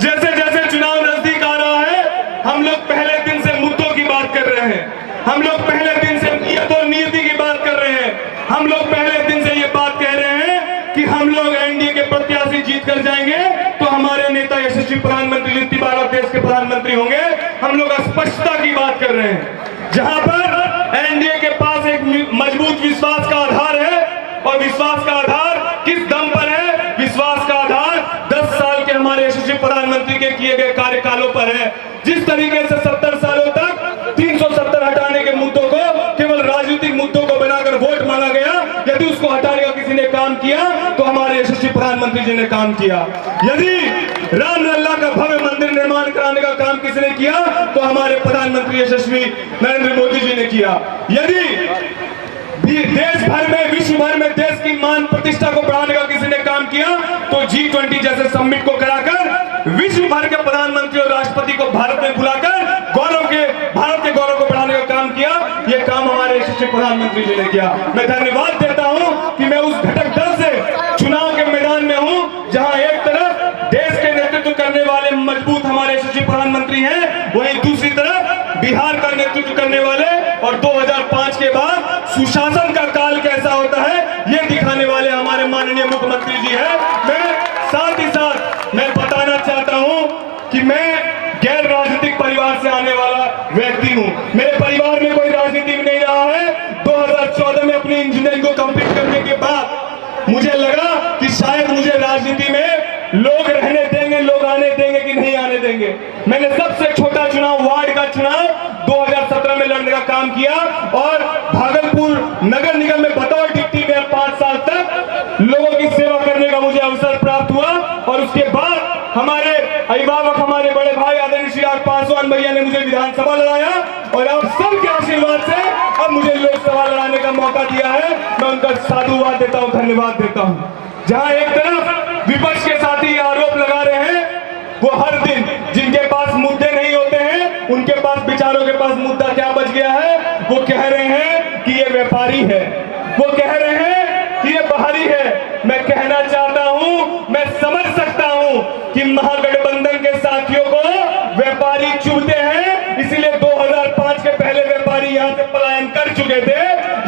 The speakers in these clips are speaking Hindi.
जैसे जैसे चुनाव नजदीक आ रहा है, हम लोग पहले दिन से मुद्दों की बात कर रहे हैं, हम लोग पहले दिन से नीति की बात कर रहे हैं, हम लोग पहले दिन से ये बात कह रहे हैं कि हम लोग एनडीए के प्रत्याशी जीत कर जाएंगे तो हमारे नेता यशस्वी प्रधानमंत्री जितनी बार देश के प्रधानमंत्री होंगे। हम लोग स्पष्टता की बात कर रहे हैं, जहां पर एनडीए के पास एक मजबूत विश्वास का आधार है। और विश्वास का आधार किस दम पर है? विश्वास का आधार 10 साल के हमारे यशस्वी प्रधानमंत्री के किए गए कार्यकालों पर है। जिस तरीके से 70 सालों तक 370 हटाने के मुद्दों को केवल राजनीतिक मुद्दों को बनाकर वोट मांगा गया, यदि उसको हटाने का किसी ने काम किया तो हमारे यशस्वी प्रधानमंत्री जी ने काम किया। यदि रामलला का भव्य मंदिर निर्माण कराने का काम किसी ने किया तो हमारे प्रधानमंत्री यशस्वी नरेंद्र मोदी जी ने किया। यदि देश भर में, विश्व भर में देश की मान प्रतिष्ठा को बढ़ाने का किसी ने काम किया तो G20 जैसे समिट को कराकर विश्व भर के प्रधानमंत्री और राष्ट्रपति को भारत में बुलाकर भारत के गौरव को बढ़ाने का काम किया। यह काम हमारे यशस्वी प्रधानमंत्री जी ने किया। मैं धन्यवाद देता हूं कि मैं उस घटक दल से चुनाव के मैदान में हूं, जहां एक तरफ देश के नेतृत्व करने वाले मजबूत हमारे यशस्वी प्रधानमंत्री हैं, वहीं दूसरी तरफ बिहार का नेतृत्व करने वाले और 2005 के बाद सुशासन का काल कैसा होता है ये दिखाने वाले हमारे माननीय मुख्यमंत्री जी हैं। मैं साथ ही साथ मैं बताना चाहता हूं कि मैं गैर राजनीतिक परिवार से आने वाला व्यक्ति हूं। मेरे परिवार में कोई राजनीति में नहीं रहा है। 2014 में अपनी इंजीनियरिंग को कंप्लीट करने के बाद मुझे लगा कि शायद मुझे राजनीति में लोग रहने देंगे, लोग आने देंगे कि नहीं आने देंगे। मैंने सबसे छोटा चुनाव, वार्ड का चुनाव 2017 में लड़ने का काम किया और भागलपुर नगर निगम में बतौर डिप्टी मेयर 5 साल तक लोगों की सेवा करने का मुझे अवसर प्राप्त हुआ। और उसके बाद हमारे अभिभावक, हमारे बड़े भाई आदरणीय श्री आर पासवान भैया ने मुझे विधानसभा लड़ाया और अब सबके आशीर्वाद से अब मुझे लोकसभा लड़ाने का मौका दिया है। मैं उनका साधुवाद देता हूं, धन्यवाद देता हूं। जहां एक तरफ विपक्ष के साथी आरोप लगा रहे हैं, वो हर दिन जिनके पास मुद्दे नहीं होते हैं उनके पास, विचारों के पास मुद्दा क्या बच गया है, वो कह रहे हैं कि ये व्यापारी है, वो कह रहे हैं कि ये बाहरी है। मैं कहना चाहता हूं, मैं समझ सकता हूं कि महागठबंधन के साथियों को व्यापारी चुभते हैं, इसीलिए 2005 के पहले व्यापारी यहां से पलायन कर चुके थे।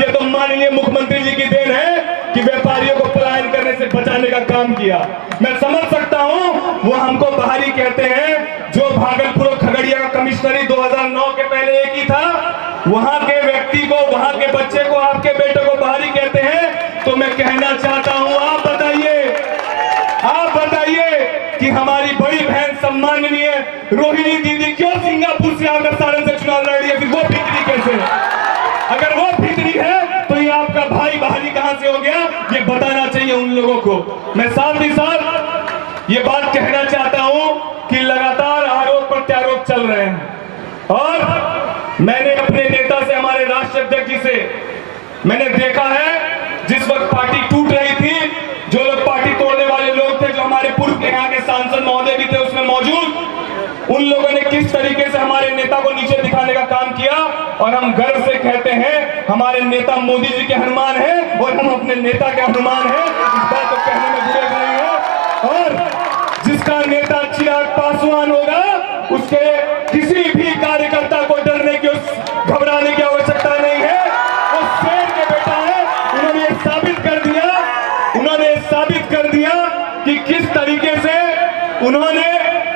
ये तो माननीय मुख्यमंत्री जी की देन है कि व्यापारियों को पलायन करने से बचाने का काम किया। मैं समझ सकता हूं, वो हमको बाहरी कहते हैं। जो भागलपुर और खगड़िया का कमिश्नरी 2009 के पहले एक ही था, वहां के व्यक्ति को, वहां के बच्चे को, आपके बेटे को बाहरी कहते हैं। तो मैं कहना चाहता हूं, आप बताइए कि हमारी बड़ी बहन सम्माननीय रोहिणी दीदी क्यों सिंगापुर से आकर सारण से चुनाव लड़ रही है? फिर वो फिक्री कैसे? अगर वो फिक्री है तो ये आपका भाई बाहरी कहां से हो गया, ये बताना चाहिए उन लोगों को। मैं साथ ही साथ ये बात कहना चाहता हूं कि लगातार आरोप प्रत्यारोप चल रहे हैं और मैंने अपने नेता से, हमारे राष्ट्रीय अध्यक्ष जी से मैंने देखा है, जिस वक्त पार्टी टूट रही थी, जो लोग पार्टी तोड़ने वाले लोग थे, जो हमारे पूर्व के यहाँ के सांसद महोदय भी थे उसमें मौजूद, उन लोगों ने किस तरीके से हमारे नेता को नीचे दिखाने का काम किया। और हम गर्व से कहते हैं हमारे नेता मोदी जी के हनुमान हैं और हम अपने नेता के हनुमान हैं, इस बात को कहने में गुरेज नहीं है। और जिसका नेता चिराग पासवान होगा, उसके किसी भी कार्यकर्ता को डरने की, घबराने की आवश्यकता नहीं है। वो शेर के बेटा है। उन्होंने साबित कर दिया कि किस तरीके से उन्होंने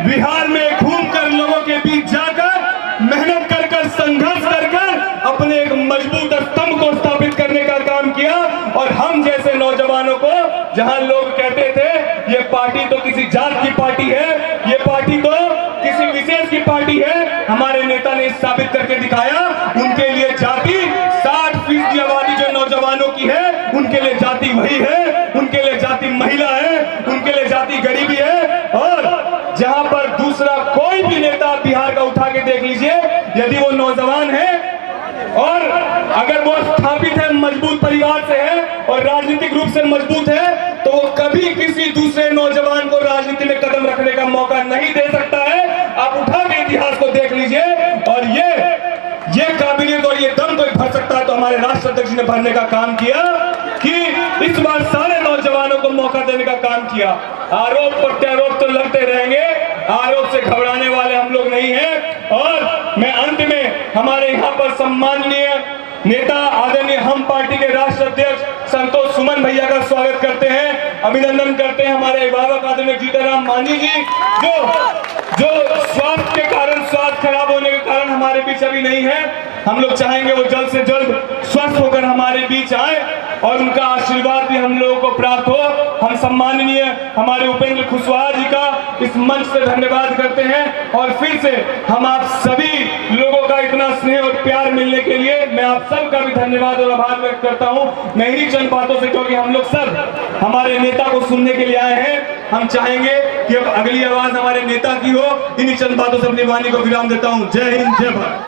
बिहार में घूमकर लोगों के बीच जाकर मेहनत कर संघर्ष कर अपने एक मजबूत स्तंभ को स्थापित करने का काम किया। और हम जैसे नौजवानों को, जहां लोग कहते थे ये पार्टी तो किसी जात की पार्टी है, ये पार्टी तो किसी विशेष की पार्टी है, हमारे नेता ने साबित करके दिखाया। उनके लिए जाति 60% आबादी जो नौजवानों की है, उनके लिए जाति वही है, उनके लिए जाति महिला है, उनके लिए जाति गरीबी है। और जहां पर दूसरा कोई भी नेता बिहार का उठा के देख लीजिए, यदि वो नौजवान है और अगर वो स्थापित है, मजबूत परिवार से है और राजनीतिक रूप से मजबूत है, तो वो कभी किसी दूसरे नौजवान को राजनीति में कदम रखने का मौका नहीं दे सकता है। आप उठा के इतिहास को देख लीजिए और ये काबिलियत और ये दम कोई भर सकता है तो हमारे राष्ट्रीय अध्यक्ष ने भरने का काम किया कि इस बार सारे नौजवानों को मौका देने का काम किया। आरोप प्रत्यारोप तो लगते रहेंगे, आरोप से घबराने वाले हम लोग नहीं हैं। और मैं अंत में हमारे यहाँ पर सम्माननीय नेता आदरणीय हम पार्टी के राष्ट्रीय अध्यक्ष संतोष सुमन भैया का स्वागत करते हैं, अभिनंदन करते हैं हमारे अभिभावक आदरणीय जीतनराम मांझी जी, जो स्वास्थ्य के कारण, स्वास्थ्य खराब होने के कारण हमारे बीच अभी नहीं है। हम लोग चाहेंगे वो जल्द से जल्द स्वस्थ होकर हमारे बीच आए और उनका आशीर्वाद भी हम लोगों को प्राप्त हो। हम सम्माननीय हमारे उपेंद्र कुशवाहा जी का इस मंच से धन्यवाद करते हैं और फिर से हम आप सभी लोगों का इतना स्नेह और प्यार मिलने के लिए मैं आप सबका भी धन्यवाद और आभार व्यक्त करता हूं। मैं इन्हीं चंद बातों से, क्योंकि हम लोग सब हमारे नेता को सुनने के लिए आए हैं, हम चाहेंगे कि अब अगली आवाज हमारे नेता की हो। इन्हीं चंद बातों से अपनी वाणी को विराम देता हूं। जय हिंद, जय भारत।